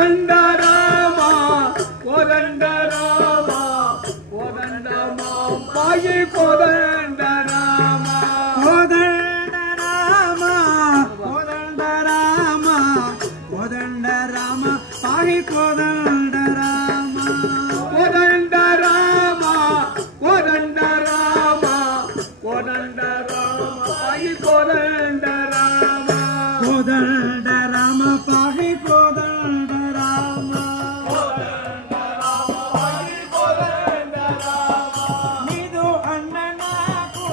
కోదండ రామ కోదండ రామ కోదండ మాంబాయి కోదండ రామ కోదండ రామ కోదండ రామ కోదండ రామ పాయి కోదండ రామ కోదండ రామ కోదండ రామ కోదండ రామ పాయి కోదండ రామ కోదండ రామ పాయి కోదండ రామ నీదు అన్న నాకు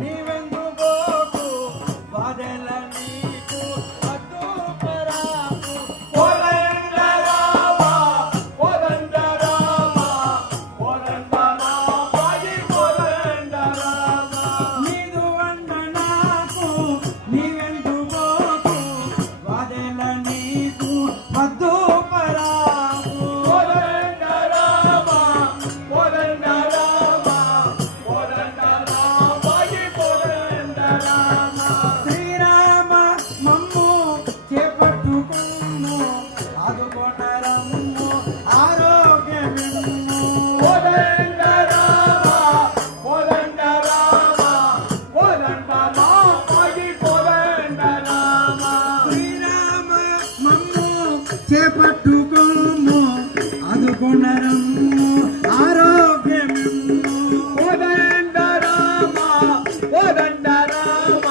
నీవెందు గోకు వాదెల నీకు అడ్డు పరాకు కోదండ రామ కోదండ రామ కోదండ మాంబాయి కోదండ రామ నీదు అన్న నాకు నీవెందు గోకు వాదెల నీకు అడ్డు పరాకు కోదండ రామ కోదండ రామ కోదండ మాంబాయి కోదండ రామ శ్రీరామ మమ్ము చేపట్టుకును ఆదుకొనరమ్ము ఆరోగ్యమిమ్ము కోదండ రామ కోదండ రామ కోదండ మాంబాయి కోదండ రామ శ్రీరామ మమ్ము చేపట్టుకోము ఆదుకొనరమ్ము ఆరోగ్యమిమ్ము కోదండ రామ కోదండ రామ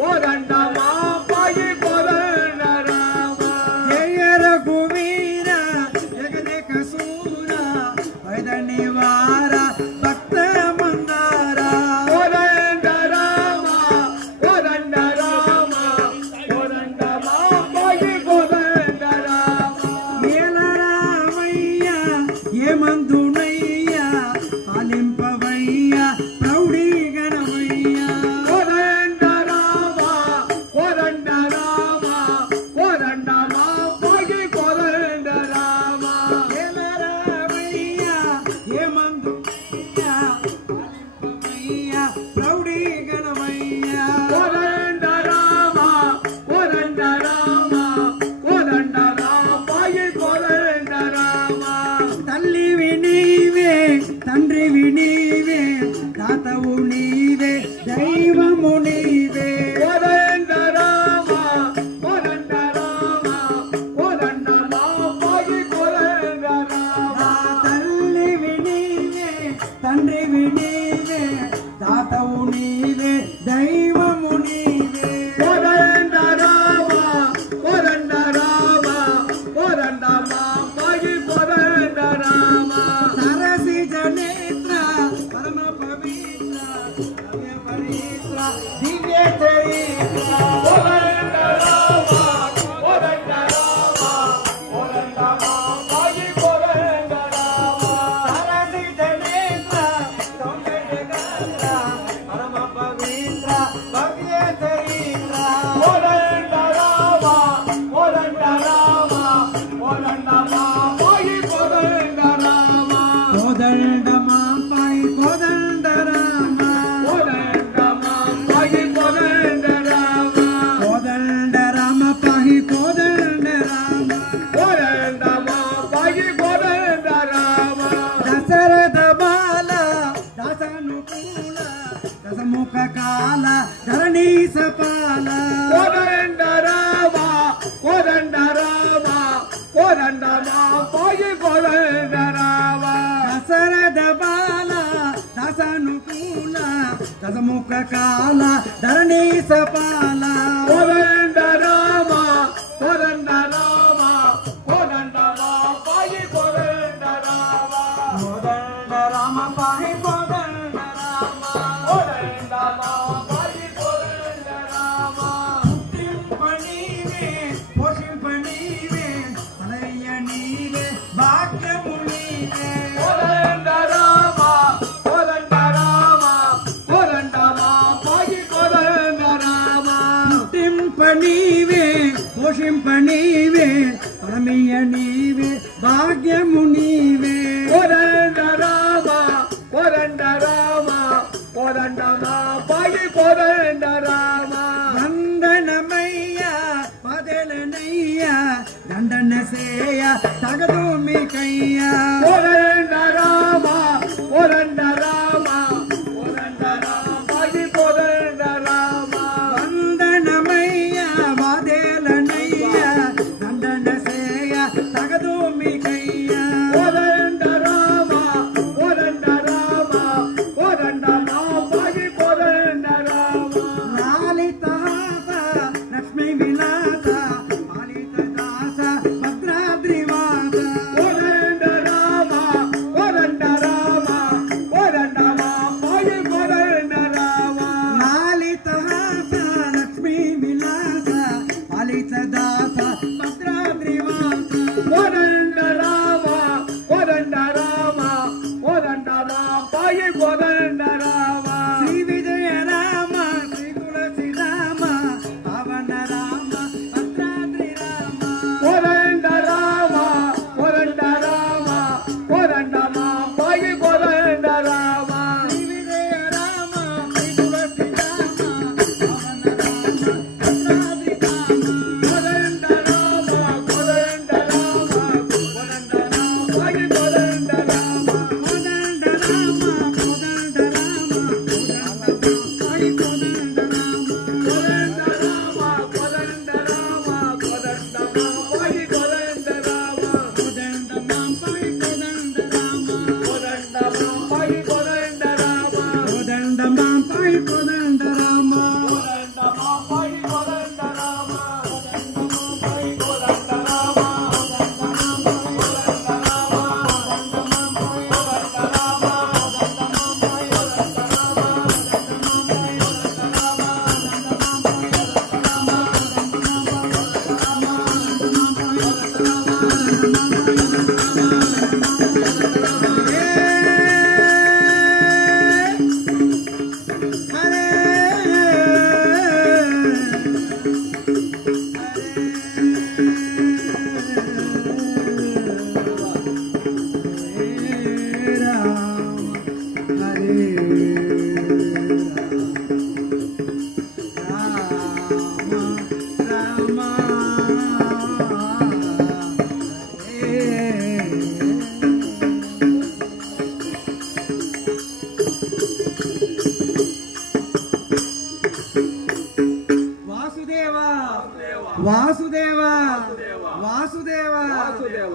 కోదండ మాంబాయి కోదండ రామ జయ రఘువీర జగదేక సూర వైదని వార భక్త మందార కోదండ రామ కోదండ రామ కోదండ మాంబాయి కోదండ రామ ఏల రామయ్య ఏమందునయ్య పాలింపవయ్య ప్రౌఢీ గణవయ్య కోదండ రామ కోదండ రామ కోదండ మాంబాయి కోదండ రామ ఏల రామయ్య ఏమందునయ్య పాలింపవయ్య ప్రౌఢీ గణవయ్య కోదండ రామ కోదండ రామ కోదండ మాంబాయి కోదండ రామ తల్లివి నీవే తండ్రివి నీవే తాతవు నీవే దైవము నీవే కోదండ రామ కోదండ రామ కోదండ మాంబాయి కోదండ రామ నా తల్లివి నీవే తండ్రివి నీవే తాతవు నీవే దైవము నీవే కోదండ రామ కోదండ రామ కోదండ మాంబాయి కోదండ రామ సరసి జనేత్ర పరమ పవిత్ర నవ్య పవిత్ర దివ్య చరిత్ర కోదండ రామ కోదండ రామ కోదండ మాంబాయి కోదండ రామ సరసి జనేత్ర సౌందర్యగాత్ర పరమ పవిత్ర భవ్య చరిత్ర కోదండ రామ కోదండ రామ కోదండ మాంబాయి కోదండ రామ కోదండ మాపై కోదండ రామ కోదండ మాంబాయి కోదండ రామ కోదండ రామ పాహి కోదండ రామ కోదండ మాంబాయి కోదండ రామ దశరథ బాల దశనుకూల దశముఖ కాల ధరణీ సపాల కోదండ రామ కోదండ రామ కోదండ మాంబాయి కోదండ రామ దశరథ బాల దశనుకూల దశముఖ కాల ధరణీ సపాల కోదండ రామ కోదండ రామ కోదండ మాంబాయి కోదండ రామ కోదండ రామ పాహి కోదండ రామ కోదండ మాంబాయి కోదండ రామ పుట్టింపనీవే పోషింపనీవే అలయ్య నీవే భాగ్యము నీవే కోదండ రామ కోదండ రామ కోదండ మాంబాయి కోదండ రామ పుట్టింపనీవే పోషింపనీవే పరమయ్య నీవే భాగ్యము నీవే కోదండ రామ కోదండ రామ కోదండ మాంబాయి కోదండ రామ వందనమయ్య పదలనయ్య దండ దండనసేయ తగదు మీకయ్యా కోదండ రామ కోదండ రామ కోదండ రామ కోదండ రామ వందనమయ్య వాదేలనయ్య దండనసేయ తగదు మీకయ్యా కోదండ రామ కోదండ రామ కోదండ రామ కోదండ రామ లాలితాస లక్ష్మీ విలాస పాలిత దాస భద్రాద్రివాస కోదండ రామ కోదండ రామ కోదండ రామ కోదండ రామ లాలితాస లక్ష్మీ విలాస పాలిత దాస భద్రాద్రివాస కోదండ రామ కోదండ రామ కోదండ రామ కోదండ రామ శ్రీ విజయ రామ శ్రీ తులసి రామ పవన రామ భద్రాద్రి రామ కోదండ రామ కోదండ రామ కోదండ రామ కోదండ రామ శ్రీ విజయ రామ శ్రీ తులసి రామ పవన రామ భద్రాద్రి రామ కోదండ రామ కోదండ రామ కోదండ రామ కోదండ రామ కోదండ రామ కోదండ రామ కోదండ రామ కోదండ రామ కోదండ రామ కోదండ రామ కోదండ రామ కోదండ మాంపై కోదండ రామ కోదండ రామ కోదండ రామ కోదండ మాంపై కోదండ రామ కోదండ రామ కోదండ రామ కోదండ రామ వాసుదేవ వాసుదేవ వాసుదేవ వాసుదేవ